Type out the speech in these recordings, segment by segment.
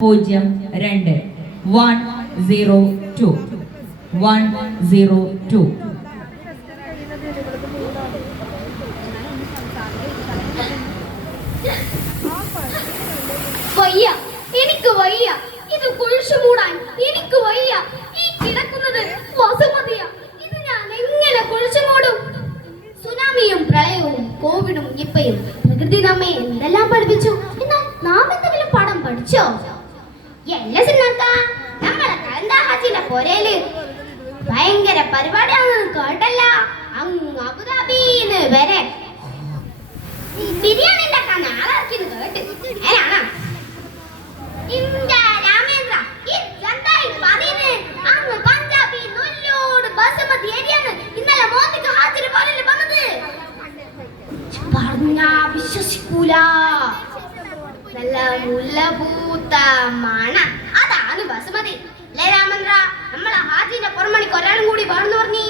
02 102 102. വയ്യ, എനിക്ക് വയ്യ. ഇത് കുഴിച്ചു മൂടാൻ എനിക്ക് വയ്യ. ഈ കിടക്കുന്നത് വസുമതിയ. ഇത് ഞാൻ എങ്ങനെ കുഴിച്ചു മൂടും? സുനാമിയും പ്രളയവും കോവിഡും നിപ്പയും പ്രകൃതി നമ്മെ എന്തെല്ലാം പഠിപ്പിച്ചു. എന്നാൽ നാം എന്തെങ്കിലും പാഠം പഠിച്ചോ? നമ്മളെ കരന്താഹാജിന്റെ പൊരയില് ഭയങ്കര പരിപാടിയാണെന്ന് കേട്ടല്ല. അങ്ങ് അബുദാബിന്ന് വരെ ബിരിയാണി ഉണ്ടാക്കാൻ ആളാക്കിന്ന് കേട്ട്. ഞാനാണ് രാമേന്ദ്ര അങ്ങ് പഞ്ചാബി നൊല്ലോട് ബസുമതി ഏരിയാണ് ഇന്നലെ മോദിക്ക് ഹാജിന് പറയില് വന്നത്. പറഞ്ഞാ വിശ്വസിക്കൂല. നല്ല മുല്ലപൂത്ത മണ, അതാണ് ബസുമതി. അല്ലേ രാമേന്ദ്ര? നമ്മളെ ഹാജിന്റെ പുറമണിക്ക് ഒരാളും കൂടി വേണമെന്ന് പറഞ്ഞു.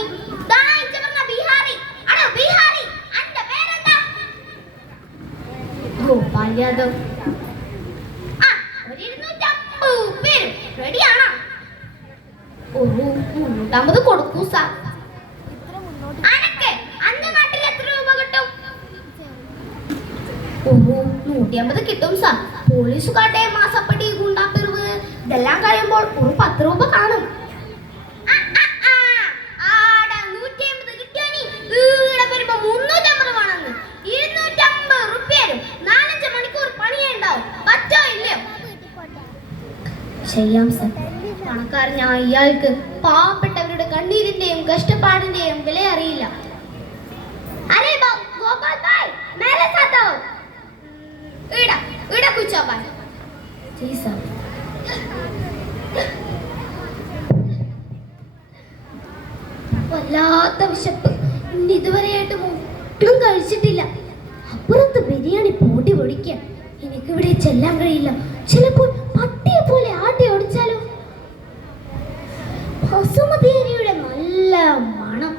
ബീഹാറി. അടോ ബീഹാറി, അന്റെ പേരെന്താ? ഗോപാൽ യാദവ്. റെഡിയാണോ? ഒരു 150 കൊടുക്കൂ സാർ. അനക്ക് അന്റെ നാട്ടിൽ എത്ര രൂപ കിട്ടും? 150 കിട്ടും സാർ. പോലീസുകാരുടെ മാസപ്പടി, ഗുണ്ടാപ്പിരിവ് ഇതെല്ലാം കഴിയുമ്പോൾ ഒരു 10 രൂപ കാണും. 150 കിട്ടിയാനി ഇവിടെ വരുമ്പോ 350 വേണമെന്ന്. 250 റുപ്യരും 4-5 മണിക്കൂർ പണിയേ ഉണ്ടാവും. പറ്റോ ഇല്ലയോ? ചെയ്യാം സർ. പണക്കാരൻ ഇയാൾക്ക് പാവപ്പെട്ടവരുടെ കണ്ണീരിന്റെയും കഷ്ടപ്പാടിന്റെയും വില അറിയില്ല. അരേ ഗോപാൽ ഭായ്, മേരെ സാത്തോ ഇടാ കുച്ചോ ഭായ്. G sir. വല്ലാത്ത വിശപ്പ്. ഇതുവരെയായിട്ട് ഒട്ടും കഴിച്ചിട്ടില്ല. അപ്പുറത്ത് ബിരിയാണി പൊടി പൊടിക്കാൻ എനിക്കിവിടെ ചെല്ലാൻ കഴിയില്ല. ചിലപ്പോൾ പട്ടിയെ പോലെ ആട്ടി ഓടിച്ചാലോ? ബസുമതി അരിയുടെ നല്ല മണം.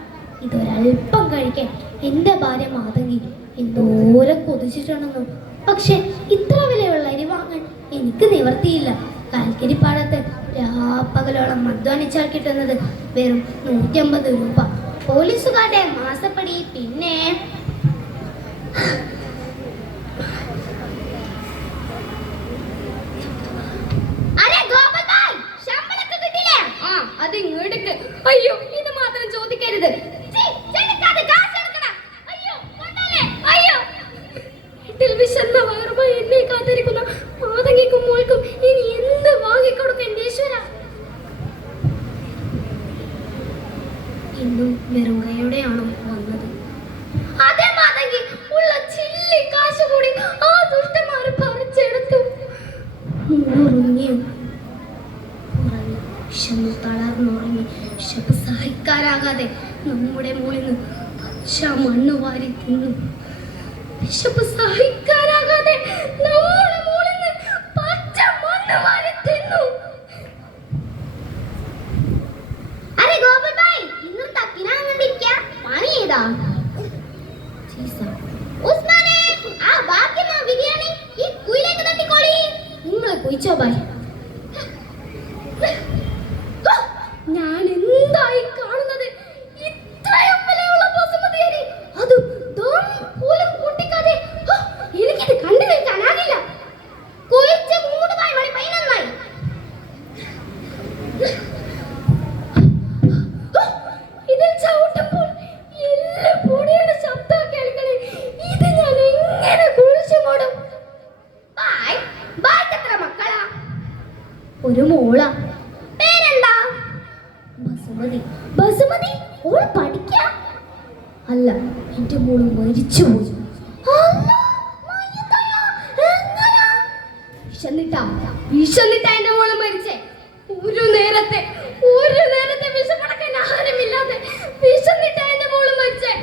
ഇതൊരൽപ്പം കഴിക്കാൻ എന്റെ ഭാര്യ മാതങ്ങി എന്തോരം കൊതിച്ചിട്ടുണ്ടെന്നും. പക്ഷെ ഇത്ര വിലയുള്ള അരി വാങ്ങാൻ എനിക്ക് നിവർത്തിയില്ല. കാൽക്കരിപ്പാടത്ത് രാപ്പകലോളം അധ്വാനിച്ചാൽ കിട്ടുന്നത് വെറും 150 രൂപ. പോലീസുകാരുടെ മാസപ്പടി, പിന്നെ അയ്യോ, ഇത് മാത്രം ചോദിക്കരുത്. വിശന്ന വയറുമായി എന്നെ കാത്തിരിക്കുന്ന മാതങ്ങിക്കും മോൾക്കും ഇനി എന്ത് വാങ്ങിക്കൊടുക്കാൻ ഈശ്വര? ഇന്നും വെറും കൈയോടെയാണോ വന്നത്? അതേ മാതങ്ങി, ഉള്ള ചില്ലി കാശ് കൂടി ആ ദുഷ്ടന്മാര് പറിച്ചെടുത്തു. വിശന്ന് തളർന്നുറങ്ങി വിശപ്പ് സഹിക്കാനാകാതെ നമ്മുടെ മുകളിൽ നിന്ന് പച്ച മണ്ണ് വാരി തിന്നു. വിശപ്പ് സഹിക്കാനാകാതെ നമ്മുടെ മുകളിൽ നിന്ന് പച്ച മണ്ണ് വാരി തിന്നു. അരെ ഗോപാൽ ഭായ്, ഇന്നും തക്കിനാണ്ടിരിക്കാ പണി ചെയ്താ? ഉസ്മാനെ, ആ ബാക്കിയുള്ള ബിരിയാണി ഈ കുയിലേക്ക് തട്ടിക്കോളി. നിങ്ങൾ കുയിച്ചോ ഭായ്. ഞാൻ എന്തായി കാണുന്നത്? ഇത്രയും വിലയുള്ള ബസുമതി അരി, അത് ദം പോലും പൊട്ടിക്കാതെ എനിക്കിത് കണ്ടു നിൽക്കാനാകില്ല. കുഴിച്ച് 3 മണി പൈനന്നായി. ഇതിൽ ചവിട്ടുമ്പോൾ എല്ലാം പൊടിയുടെ ശബ്ദം കേൾക്കണേ. ഇത് ഞാൻ എങ്ങനെ കുഴിച്ചു മൂടും? ബായ്ക്ക് എത്ര മക്കളാ? ഒരു മോളാ. പേരെന്താ? ബസുമതി. ബസുമതി ഓൾ പഠിക്കാ? അല്ല, എന്റെ മോള് മരിച്ചുപോയി. വിശന്നിട്ടാ എന്റെ മോള് മരിച്ചേ. ഒരു നേരത്തെ വിശപ്പടക്കാൻ ആഹാരമില്ലാതെ വിശന്നിട്ടാ എന്റെ മോള് മരിച്ചേ.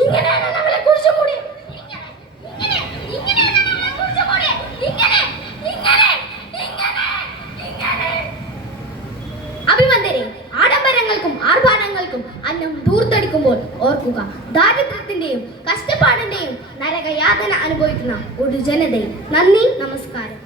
ഇങ്ങനെയാണ് നമ്മളെ കുറിച്ച് മൂടി. അഭിമന്യരെ, ആഡംബരങ്ങൾക്കും ആർഭാടങ്ങൾക്കും അന്നം ദൂർത്തടിക്കുമ്പോൾ ഓർക്കുക, ദാരിദ്ര്യത്തിന്റെയും കഷ്ടപ്പാടിന്റെയും നരകയാതന അനുഭവിക്കുന്ന ഒരു ജനതയെ. നന്ദി, നമസ്കാരം.